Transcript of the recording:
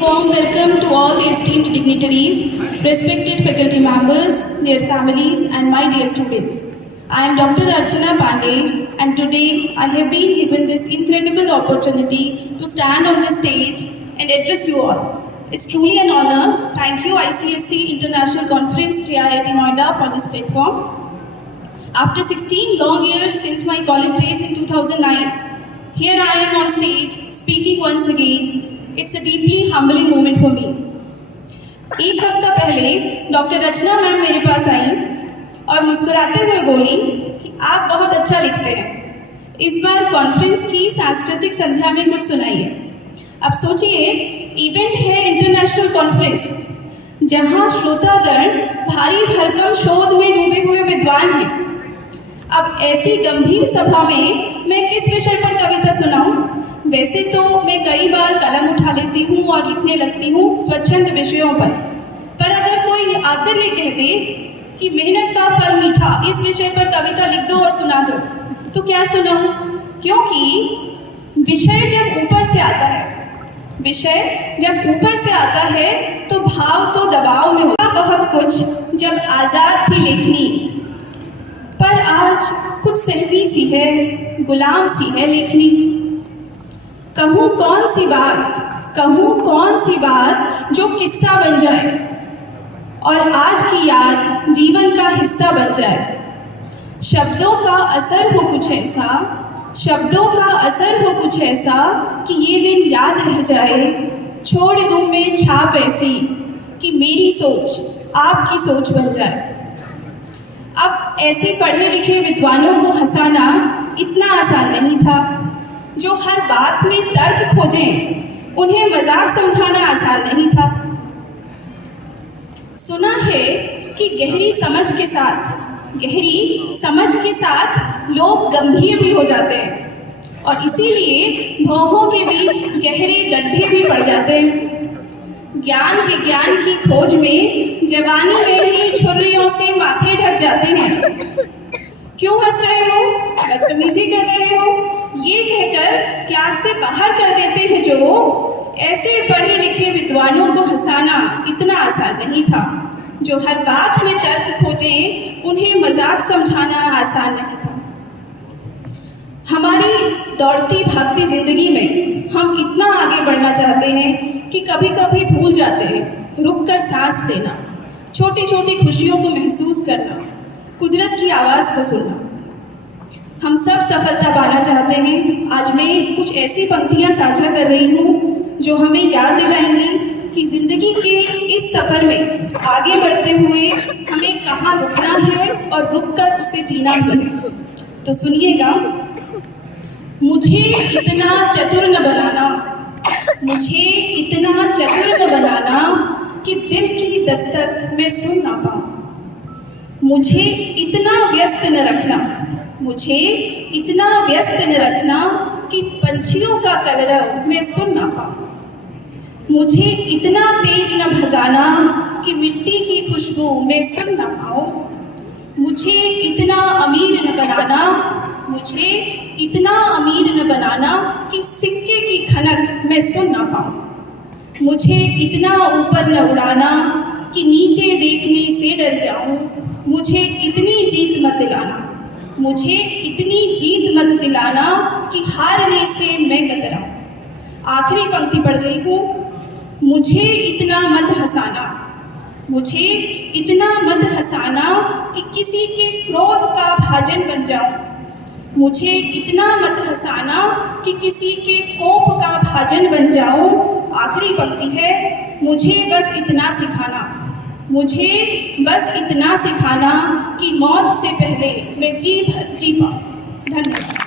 warm welcome to all the esteemed dignitaries, respected faculty members, their families, and my dear students. I am Dr. Archana Pandey, and today I have been given this incredible opportunity to stand on the stage and address you all. It's truly an honor. Thank you ICSE International Conference TIIT Noida for this platform. After 16 long years since my college days in 2009, here I am on stage speaking once again. It's a deeply humbling moment for me. एक हफ्ता पहले doctor रचना ma'am मेरे पास आई और मुस्कुराते हुए बोली कि आप बहुत अच्छा लिखते हैं, इस बार कॉन्फ्रेंस की सांस्कृतिक संध्या में कुछ सुनाइए। अब सोचिए, इवेंट है इंटरनेशनल कॉन्फ्रेंस, जहां श्रोतागण भारी भरकम शोध में डूबे हुए विद्वान हैं। अब ऐसी गंभीर सभा में मैं किस विषय पर कविता सुनाऊं? वैसे तो मैं कई बार कलम उठा लेती हूँ और लिखने लगती हूँ स्वच्छंद विषयों पर अगर कोई आकर ये कह दे कि मेहनत का फल मीठा, इस विषय पर कविता लिख दो और सुना दो, तो क्या सुनाऊं? क्योंकि विषय जब ऊपर से आता है तो भाव तो दबाव में होता बहुत कुछ जब आज़ाद थी लेखनी, पर आज कुछ सहमी सी है, गुलाम सी है लेखनी। कहूँ कौन सी बात जो किस्सा बन जाए और आज की याद जीवन का हिस्सा बन जाए। शब्दों का असर हो कुछ ऐसा कि ये दिन याद रह जाए। छोड़ दूँ मैं छाप ऐसी कि मेरी सोच आपकी सोच बन जाए। अब ऐसे पढ़े लिखे विद्वानों को हंसाना इतना आसान नहीं था। जो हर बात में तर्क खोजें, उन्हें मजाक समझाना आसान नहीं था। सुना है कि गहरी समझ के साथ लोग गंभीर भी हो जाते हैं और इसीलिए भौहों के बीच गहरे गड्ढे भी पड़ जाते हैं। ज्ञान विज्ञान की खोज में जवानी में ही छुर्रियों से माथे ढक जाते हैं। क्यों हंस रहे हो, बदतमीजी कर रहे हो, ये कहकर क्लास से बाहर कर देते हैं। जो ऐसे पढ़े लिखे विद्वानों को हंसाना इतना आसान नहीं था। जो हर बात में तर्क खोजें, उन्हें मजाक समझाना आसान नहीं था। हमारी दौड़ती भागती जिंदगी में हम इतना आगे बढ़ना चाहते हैं कि कभी कभी भूल जाते हैं रुक कर सांस लेना, छोटी छोटी खुशियों को महसूस करना, कुदरत की आवाज़ को सुनना। हम सब सफलता पाना चाहते हैं। आज मैं कुछ ऐसी पंक्तियाँ साझा कर रही हूँ जो हमें याद दिलाएंगी कि ज़िंदगी के इस सफ़र में आगे बढ़ते हुए हमें कहाँ रुकना है और रुककर उसे जीना भी है। तो सुनिएगा। मुझे इतना चतुर न बनाना कि दिल की दस्तक मैं सुन ना पाऊँ। मुझे इतना व्यस्त न रखना कि पंछियों का कलरव मैं सुन ना पाऊँ। मुझे इतना तेज न भगाना कि मिट्टी की खुशबू मैं सुन ना पाऊँ। मुझे इतना अमीर न बनाना कि सिक्के की खनक मैं सुन ना पाऊँ। मुझे इतना ऊपर न उड़ाना कि नीचे देखने से डर जाऊँ। मुझे इतनी जीत मत दिलाना कि हारने से मैं कतराऊँ। आखिरी पंक्ति पढ़ रही हूँ। मुझे इतना मत हंसाना कि किसी के क्रोध का भाजन बन जाऊँ। मुझे इतना मत हंसाना कि किसी के कोप का भाजन बन जाऊँ। आखिरी पंक्ति है। मुझे बस इतना सिखाना कि मौत से पहले मैं जी पाऊँ। धन्यवाद।